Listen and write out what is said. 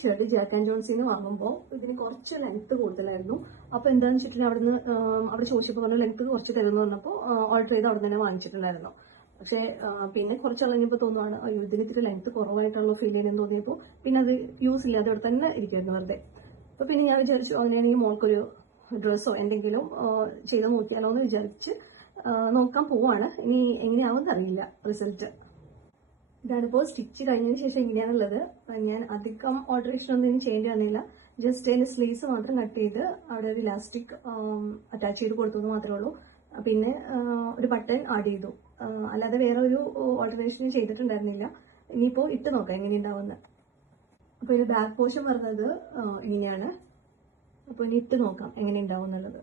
Shirt Jack and ജോൺസിന് വാങ്ങുമ്പോൾ ഇതിന് കുറച്ച് ലെങ്ത് കൂടുതലായിരുന്നു. അപ്പോൾ എന്താണെന്ന് വെച്ചിട്ടുണ്ടെങ്കിൽ അവിടെ ചോദിച്ചപ്പോൾ പറഞ്ഞു ലെങ്ത് കുറച്ച് തരുന്നു വന്നപ്പോൾ ഓർഡർ ചെയ്ത് അവിടെ തന്നെ വാങ്ങിച്ചിട്ടുണ്ടായിരുന്നു. പക്ഷേ പിന്നെ കുറച്ച് കഴിഞ്ഞപ്പോൾ തോന്നുവാണ് ഇതിന് ഇത്തിരി ലെങ്ത് കുറവായിട്ടുള്ള ഫീൽ ചെയ്യുന്നത് തോന്നിയപ്പോൾ പിന്നെ അത് യൂസ് ഇല്ലാതെ അവിടെ തന്നെ ഇരിക്കുമായിരുന്നു വെറുതെ. അപ്പോൾ പിന്നെ ഞാൻ വിചാരിച്ചു അങ്ങനെയാണെങ്കിൽ മോൾക്കൊരു ഡ്രസ്സോ എന്തെങ്കിലും ചെയ്ത് നോക്കിയാലോ എന്ന് വിചാരിച്ച് നോക്കാൻ പോവാണ്. ഇനി എങ്ങനെയാവുമെന്ന് അറിയില്ല റിസൾട്ട്. ഇതാണിപ്പോൾ സ്റ്റിച്ച് കഴിഞ്ഞതിന് ശേഷം എങ്ങനെയാണുള്ളത്. ഞാൻ അധികം ഓൾട്ടറേഷൻ ഒന്നും ചെയ്യേണ്ടി വന്നില്ല. ജസ്റ്റ് അതിന്റെ സ്ലീവ്സ് മാത്രം കട്ട് ചെയ്ത് അവിടെ ഒരു ഇലാസ്റ്റിക് അറ്റാച്ച് ചെയ്ത് കൊടുത്തത് മാത്രമേ ഉള്ളൂ. പിന്നെ ഒരു ബട്ടൺ ആഡ് ചെയ്തു. അല്ലാതെ വേറെ ഒരു ഓൾട്ടറേഷൻ ചെയ്തിട്ടുണ്ടായിരുന്നില്ല. ഇനിയിപ്പോൾ ഇട്ട് നോക്കാം എങ്ങനെയുണ്ടാവുമെന്ന്. അപ്പോൾ ഇതിൽ ബാക്ക് പോർഷൻ വരുന്നത് ഇങ്ങനെയാണ്. അപ്പോൾ ഇനി ഇട്ട് നോക്കാം എങ്ങനെ ഉണ്ടാവും എന്നുള്ളത്.